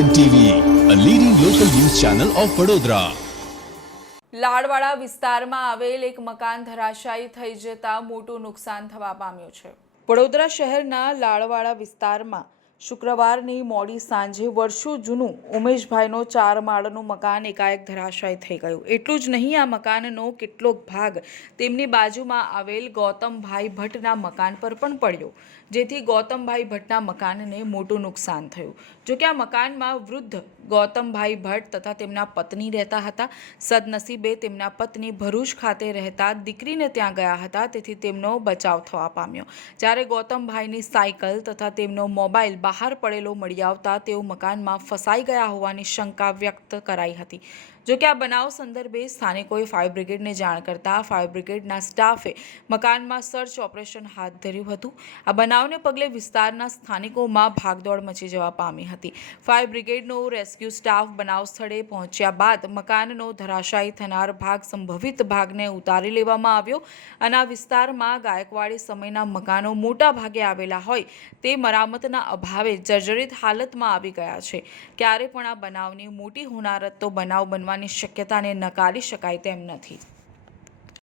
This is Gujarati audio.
N TV a leading local news channel of Vadodara Ladwada વિસ્તારમાં આવેલ એક મકાન ધરાશાયી થઈ જતા મોટું નુકસાન થવા પામ્યું છે. વડોદરા શહેરના લાડવાડા વિસ્તારમાં શુક્રવારની મોડી સાંજે વર્ષો જૂનું ઉમેશભાઈનો ચાર માળનું મકાન એકાએક ધરાશાય થઈ ગયું. એટલું જ નહીં, આ મકાનનો કેટલોક ભાગ તેમની બાજુમાં આવેલ ગૌતમભાઈ ભટ્ટના મકાન પર પણ પડ્યો, જેથી ગૌતમભાઈ ભટ્ટના મકાનને મોટું નુકસાન થયું. જોકે આ મકાનમાં વૃદ્ધ ગૌતમભાઈ ભટ્ટ તથા તેમના પત્ની રહેતા હતા. સદનસીબે તેમના પત્ની ભરૂચ ખાતે રહેતા દીકરીને ત્યાં ગયા હતા, તેથી તેમનો બચાવ થવા પામ્યો. જ્યારે ગૌતમભાઈની સાયકલ તથા તેમનો મોબાઈલ બહાર પડેલો મળી આવતા તેઓ મકાનમાં ફસાઈ ગયા હોવાની શંકા વ્યક્ત કરાઈ હતી. જોકે આ બનાવ સંદર્ભે સ્થાનિકોએ ફાયર બ્રિગેડને જાણ કરતા ફાયર બ્રિગેડના સ્ટાફે મકાનમાં સર્ચ ઓપરેશન હાથ ધર્યું હતું. આ બનાવને પગલે વિસ્તારના સ્થાનિકોમાં ભાગદોડ મચી જવા પામી હતી. ફાયર બ્રિગેડનો રેસ્ક્યુ સ્ટાફ બનાવ સ્થળે પહોંચ્યા બાદ મકાનનો ધરાશાયી થનાર ભાગ સંભવિત ભાગને ઉતારી લેવામાં આવ્યો અને આ વિસ્તારમાં ગાયકવાડી સમયના મકાનો મોટા ભાગે આવેલા હોય તે મરામતના અભાવે જર્જરિત હાલતમાં આવી ગયા છે. ક્યારે પણ આ બનાવની મોટી હોનારત તો બનાવ બનવાની શક્યતાને નકારી શકાય તેમ નથી.